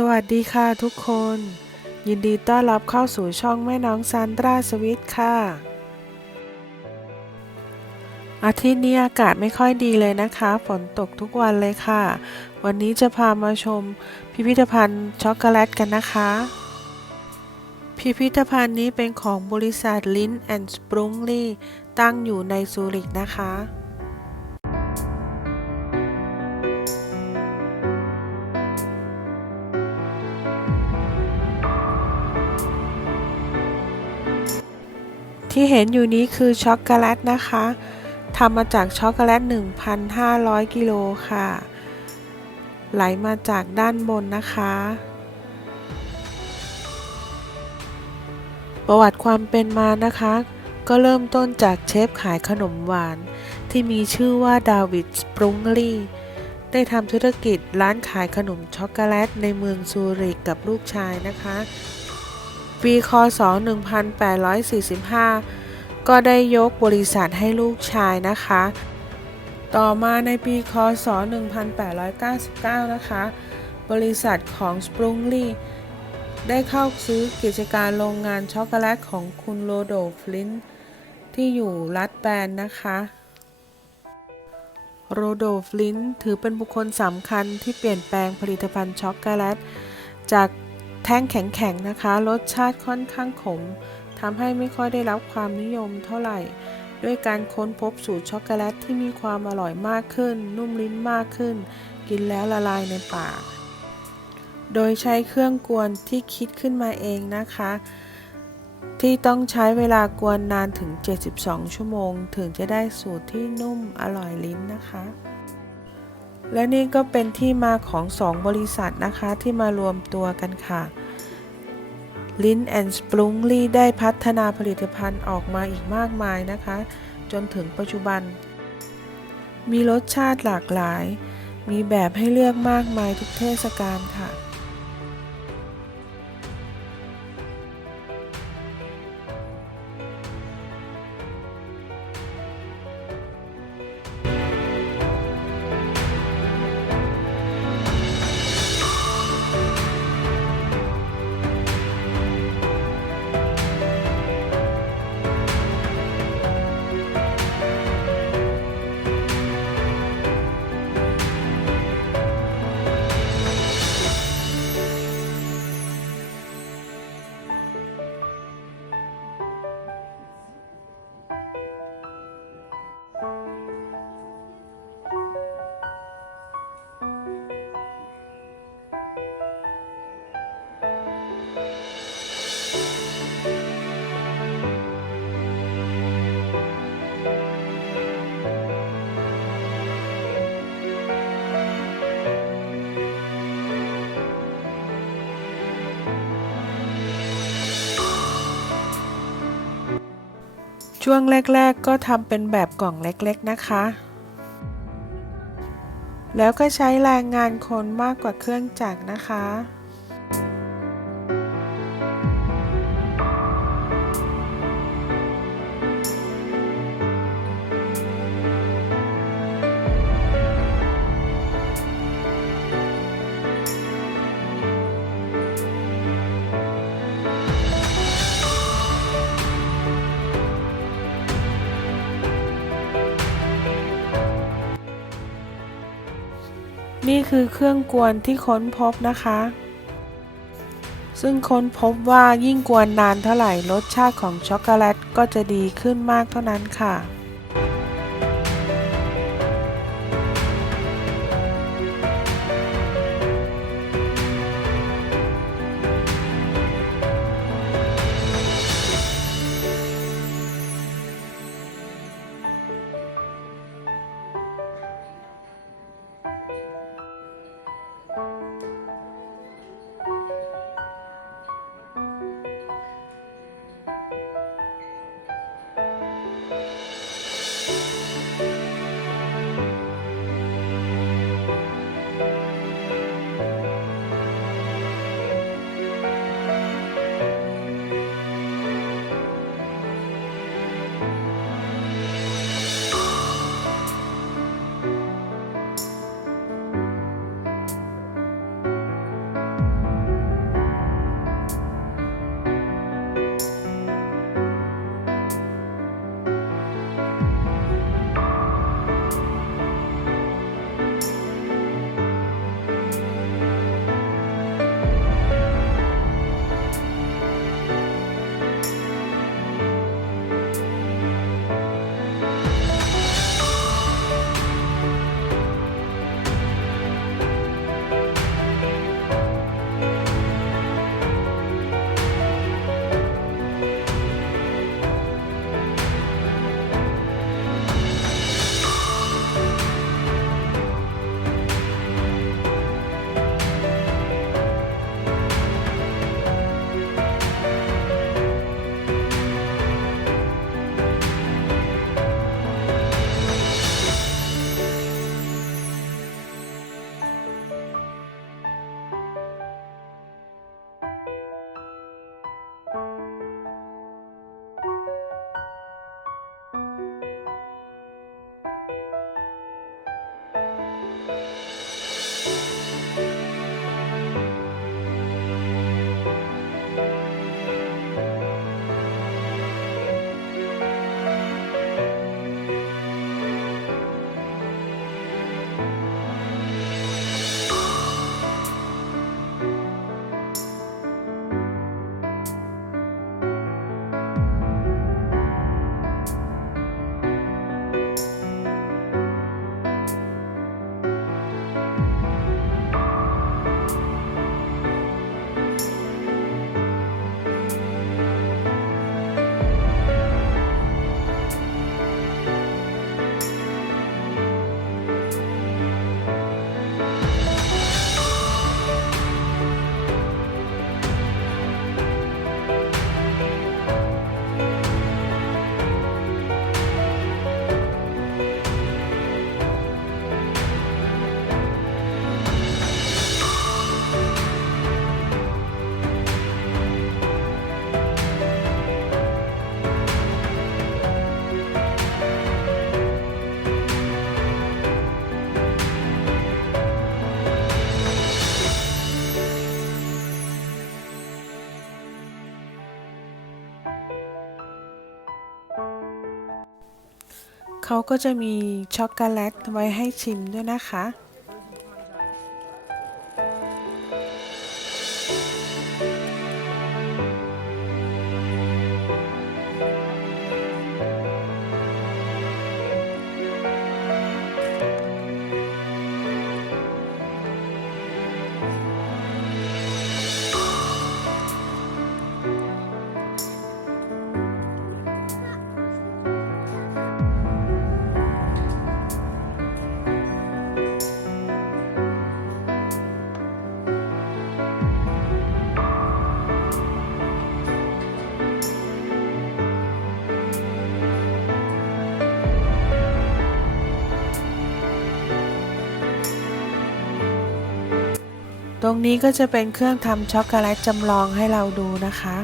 สวัสดีค่ะทุกคน ยินดีต้อนรับเข้าสู่ช่องแม่น้องซานดราสวิตค่ะ อาทิตย์นี้อากาศไม่ค่อยดีเลยนะคะ ฝนตกทุกวันเลยค่ะ วันนี้จะพามาชมพิพิธภัณฑ์ช็อกโกแลตกันนะคะ พิพิธภัณฑ์นี้เป็นของบริษัทลินแอนด์สปรุงลี่ตั้งอยู่ในซูริกนะคะ เห็นอยู่นี้คือช็อกโกแลตนะคะทำมาจากช็อกโกแลต 1,500 กิโลค่ะ ไหลมาจากด้านบนนะคะ ประวัติความเป็นมานะคะ ก็เริ่มต้นจากเชฟขายขนมหวาน ที่มีชื่อว่าดาวิดสปรุงลี่ ได้ทำธุรกิจร้านขายขนมช็อกโกแลตในเมืองซูริกกับลูกชายนะคะ ปีคศ 1845 ก็ได้ยกบริษัทให้ลูกชายนะคะ ต่อมาในปีคศ 1899 นะคะ บริษัทของสปรุงลี่ได้เข้าซื้อกิจการโรงงานช็อกโกแลตของคุณโรโดฟลินที่อยู่รัฐแบนนะคะโรโดฟลินถือเป็นบุคคลสำคัญที่เปลี่ยนแปลงผลิตภัณฑ์ช็อกโกแลต จาก แท่งแข็งๆนะคะ รสชาติค่อนข้างขมทำให้ไม่ค่อยได้รับความนิยมเท่าไหร่ ด้วยการค้นพบสูตรช็อกโกแลตที่มีความอร่อยมากขึ้น นุ่มลิ้นมากขึ้น กินแล้วละลายในปาก โดยใช้เครื่องกวนที่คิดขึ้นมาเองนะคะ ที่ต้องใช้เวลากวนนานถึง 72 ชั่วโมง ถึงจะได้สูตรที่นุ่มอร่อยลิ้นนะคะ และนี่ก็เป็นที่มาของสองบริษัทนะคะที่มารวมตัวกันค่ะลินแอนด์สปรุงลีได้พัฒนาผลิตภัณฑ์ออกมาอีกมากมายนะคะ จนถึงปัจจุบัน มีรสชาติหลากหลาย มีแบบให้เลือกมากมายทุกเทศกาลค่ะ ช่วงแรก ๆ ก็ทำเป็นแบบกล่องเล็ก ๆ นะคะ แล้วก็ใช้แรงงานคนมากกว่าเครื่องจักรนะคะ นี่คือเครื่องกวนที่ค้นพบนะคะ ซึ่งค้นพบว่ายิ่งกวนนานเท่าไหร่รสชาติของช็อกโกแลตก็จะดีขึ้นมากเท่านั้นค่ะ เขาก็จะมีช็อกโกแลตไว้ให้ชิมด้วยนะคะ รงนี้ก็จะเป็นเครื่องทำช็อกโกแลตจำลองให้เราดูนะคะ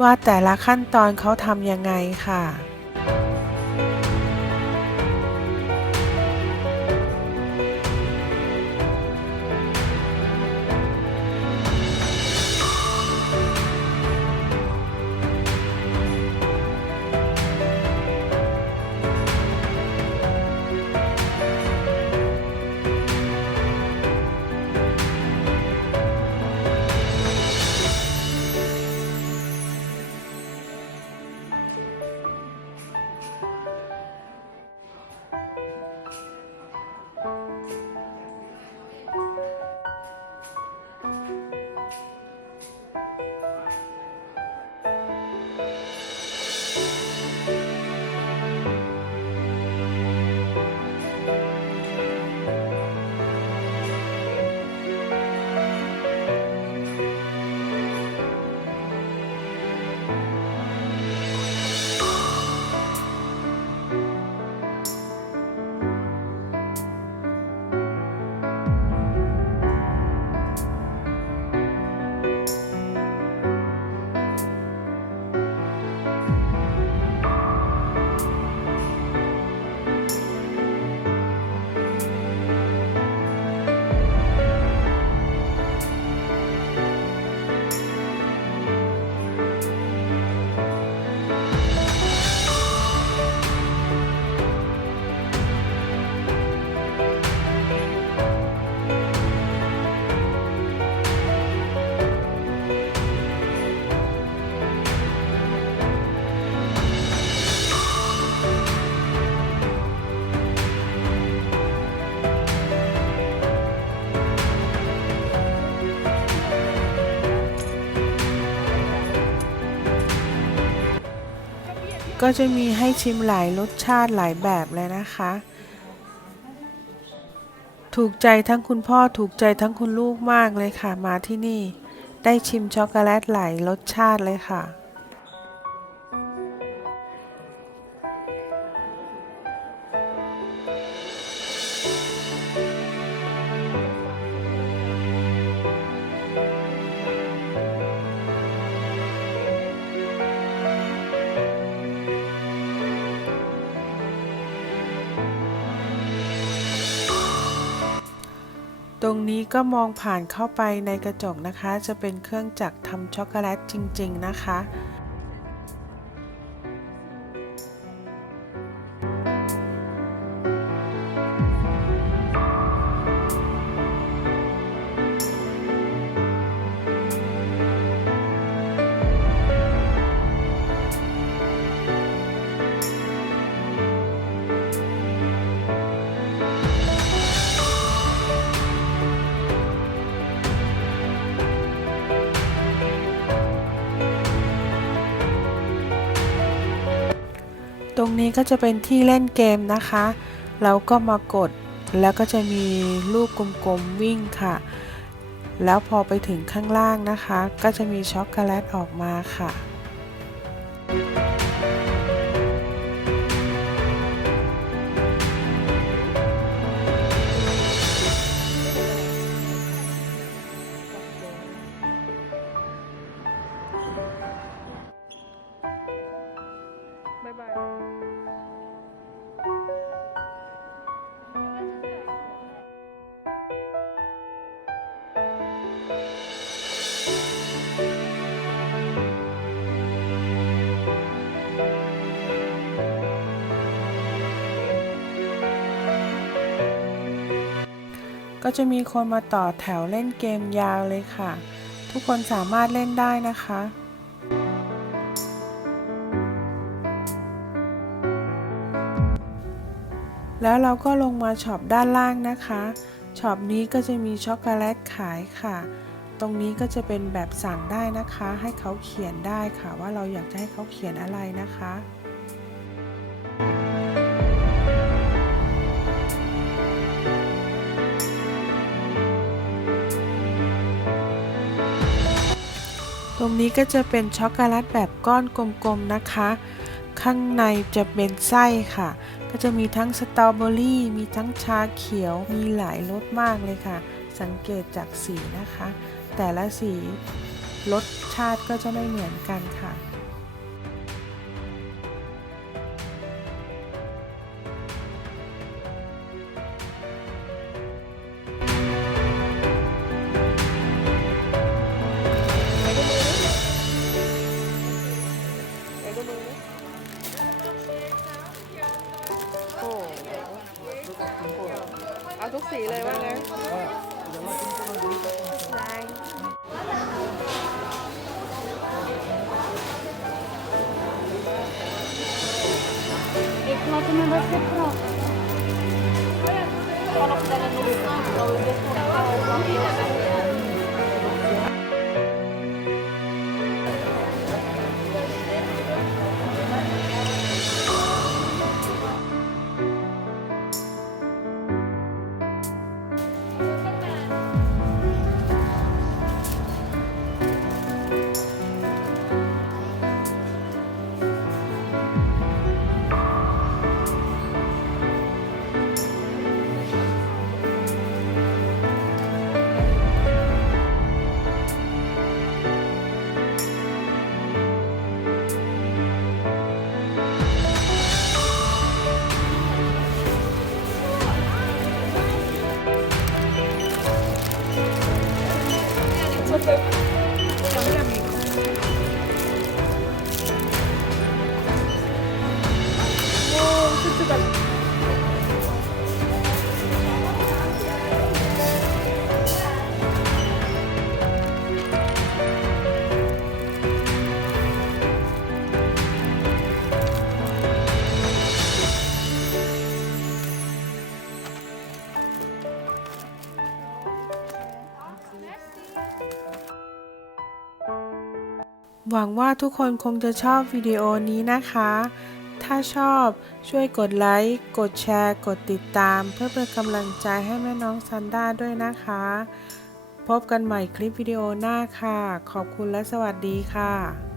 ว่าแต่ละขั้นตอนเขาทำยังไงค่ะ ก็จะมีให้ชิมหลายรสชาติหลายแบบเลยนะคะ ถูกใจทั้งคุณพ่อถูกใจทั้งคุณลูกมากเลยค่ะ มาที่นี่ ได้ชิมช็อกโกแลตหลายรสชาติเลยค่ะ ตรงนี้ก็มองผ่านเข้าไปในกระจกนะคะ จะเป็นเครื่องจักรทำช็อกโกแลตจริง ๆ นะคะ รงนี้ก็จะเป็นที่เล่นเกมนะคะแล้วก็มากดแล้วก็จะมีลูกกลมๆวิ่งค่ะ แล้วพอไปถึงข้างล่างนะคะ ก็จะมีช็อกโกแลตออกมาค่ะ ก็จะมีคนมาต่อแถวเล่นเกมยาวเลยค่ะ ทุกคนสามารถเล่นได้นะคะแล้วเราก็ลงมาช็อปด้านล่างนะคะ ช็อปนี้ก็จะมีช็อกโกแลตขายค่ะ ตรงนี้ก็จะเป็นแบบสั่งได้นะคะ ให้เขาเขียนได้ค่ะว่าเราอยากจะให้เขาเขียนอะไรนะคะ รงนี้ก็จะเป็นช็อกโกแลตแบบก้อนกลมๆนะคะ ข้างในจะเป็นไส้ค่ะ ก็จะมีทั้งสตรอเบอรี่ มีทั้งชาเขียว มีหลายรสมากเลยค่ะ สังเกตจากสีนะคะ แต่ละสีรสชาติก็จะไม่เหมือนกันค่ะ หวังว่าทุกคนคงจะชอบวิดีโอนี้นะคะ ถ้าชอบช่วยกดไลค์ กดแชร์ กดติดตาม เพื่อเป็นกำลังใจให้แม่น้องซันด้าด้วยนะคะ พบกันใหม่คลิปวิดีโอหน้าค่ะ ขอบคุณและสวัสดีค่ะ